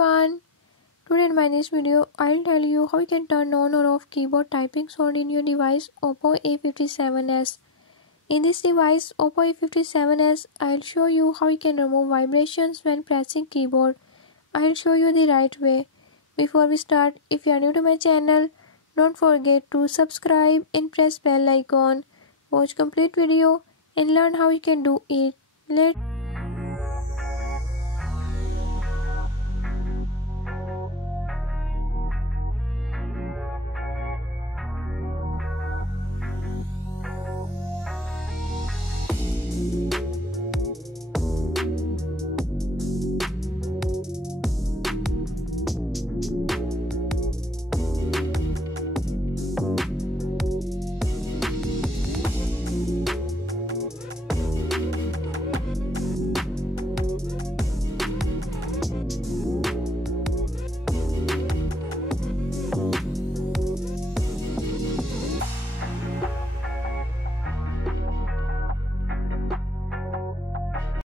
everyone, today in my this video I'll tell you how you can turn on or off keyboard typing sound in your device Oppo A57s. In this device Oppo A57s, I'll show you how you can remove vibrations when pressing keyboard. I'll show you the right way. Before we start, if you are new to my channel, don't forget to subscribe and press bell icon. Watch complete video and learn how you can do it. Let's